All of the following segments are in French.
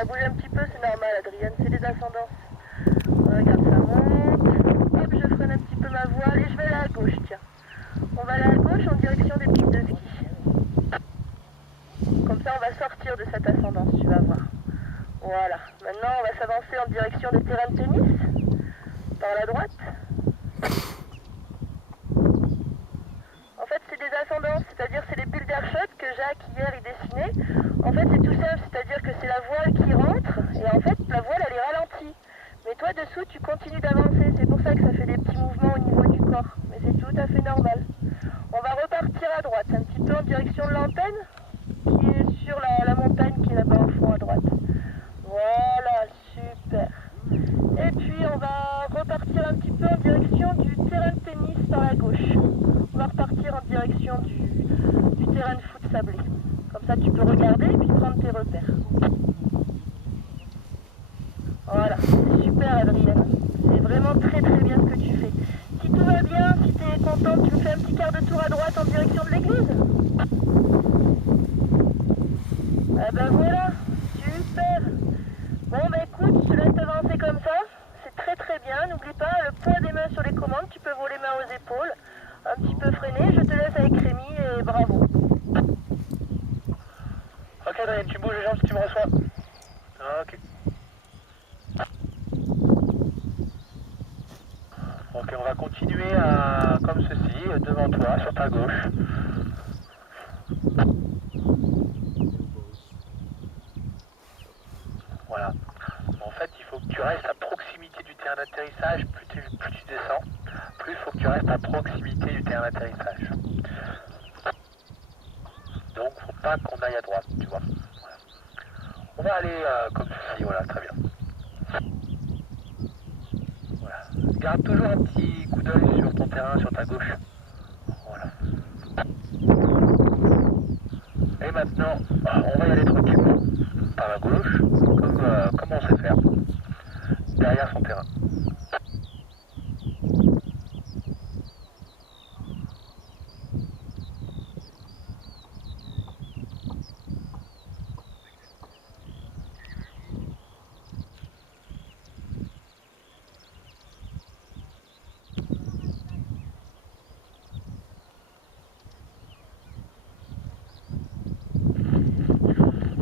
Ça bouge un petit peu, c'est normal, Adrienne, c'est les ascendances. Regarde, ça monte. Hop, je freine un petit peu ma voile et je vais aller à gauche, tiens. On va aller à gauche en direction des pistes de ski. Comme ça, on va sortir de cette ascendance, tu vas voir. Voilà. Maintenant, on va s'avancer en direction des terrains de tennis. Par la droite. En fait, c'est des ascendances, c'est-à-dire c'est les bulles d'air chaudes que Jacques, hier, il dessinait. En fait, c'est tout simple, c'est-à-dire que c'est la voile qui rentre, et en fait, la voile, elle est ralentie. Mais toi, dessous, tu continues d'avancer. C'est pour ça que ça fait des petits mouvements au niveau du corps. Mais c'est tout à fait normal. On va repartir à droite, un petit peu en direction de l'antenne, qui est sur la montagne qui est là-bas au fond à droite. Voilà, super. Et puis, on va repartir un petit peu en direction du terrain de tennis par la gauche. On va repartir en direction du terrain de foot sablé. Comme ça, tu peux regarder et puis prendre tes repères. Voilà, c'est super, Adrienne. C'est vraiment très très bien ce que tu fais. Si tout va bien, si tu es contente, tu me fais un petit quart de tour à droite en direction de l'église. Ah ben voilà, super. Bon ben écoute, je te laisse avancer comme ça. C'est très très bien. N'oublie pas, le poids des mains sur les commandes, tu peux voler les mains aux épaules. Un petit peu freiné, je te laisse avec Rémi et bravo. Ok Adrien, tu bouges les jambes si tu me reçois. Ok. Ok, on va continuer comme ceci, devant toi, sur ta gauche. Voilà. En fait, il faut que tu restes à proximité du terrain d'atterrissage. Plus tu descends, plus il faut que tu restes à proximité du terrain d'atterrissage. Donc, faut pas qu'on aille à droite, tu vois. Voilà. On va aller comme ceci, voilà, très bien. Voilà. Garde toujours un petit coup d'œil sur ton terrain, sur ta gauche. Voilà. Et maintenant, on va y aller tranquillement, par la gauche, comme on sait faire, derrière son terrain.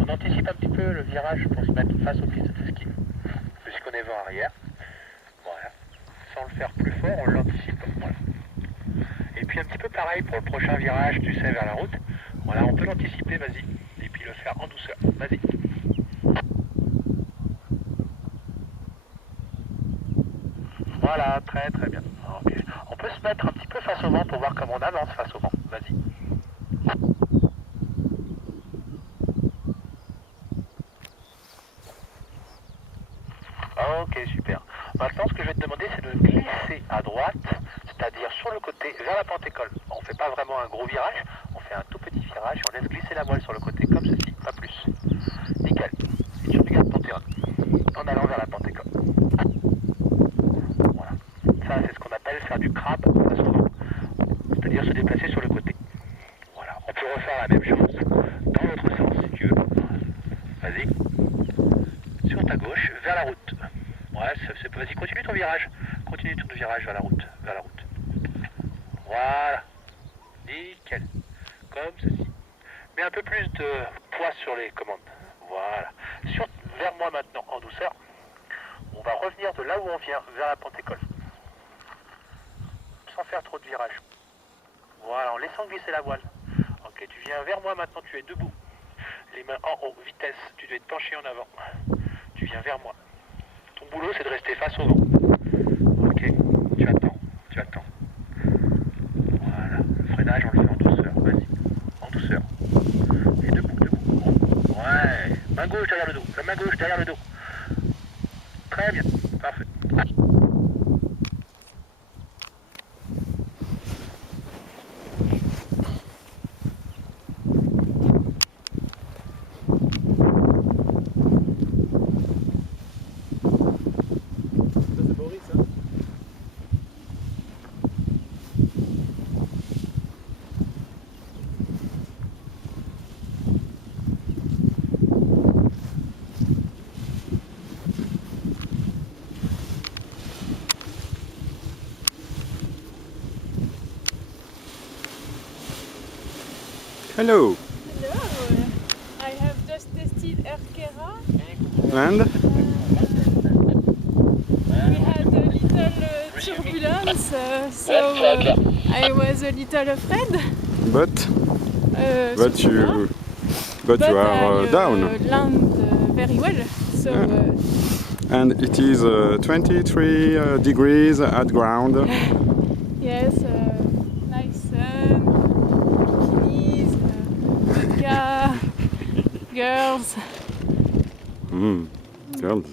On anticipe un petit peu le virage pour se mettre face aux pistes de ski, puisqu'on est vent arrière. Voilà. Sans le faire plus fort, on l'anticipe. Voilà. Et puis un petit peu pareil pour le prochain virage, tu sais, vers la route. Voilà, on peut l'anticiper, vas-y. Et puis le faire en douceur. Vas-y. Voilà, très très bien. Ok. On peut se mettre un petit peu face au vent pour voir comment on avance face au vent. Vas-y. Ok, super. Maintenant, ce que je vais te demander, c'est de glisser à droite, c'est-à-dire sur le côté, vers la Pentecôte. On ne fait pas vraiment un gros virage, on fait un tout petit virage et on laisse glisser la voile sur le côté, comme ceci, pas plus. Nickel. Et tu regardes ton terrain, en allant vers la Pentecôte. Voilà. Ça, c'est ce qu'on appelle faire du crabe face au vent, c'est-à-dire se déplacer sur le côté. Voilà. On peut refaire la même chose dans l'autre sens, si tu veux. Vas-y. Sur ta gauche, vers la route. Ouais, vas-y, continue ton virage. Continue ton virage vers la route. Vers la route. Voilà. Nickel. Comme ceci. Mets un peu plus de poids sur les commandes. Voilà. Vers moi maintenant, en douceur. On va revenir de là où on vient, vers la Pentecôte. Sans faire trop de virages. Voilà, en laissant glisser la voile. Ok, tu viens vers moi maintenant, tu es debout. Les mains en haut, vitesse. Tu dois être penché en avant. Tu viens vers moi. Ton boulot, c'est de rester face au vent. Ok, tu attends, tu attends. Voilà, le freinage, on le fait en douceur, vas-y, en douceur. Et debout, debout. Ouais, main gauche derrière le dos, la main gauche derrière le dos. Très bien, parfait. Hello. Hello. I have just tested Erkera. And? We had a little turbulence, so I was a little afraid. But So you are I down. land very well. So And it is 23 degrees at ground. yes, nice sun, bikinis, vodka, girls. Girls.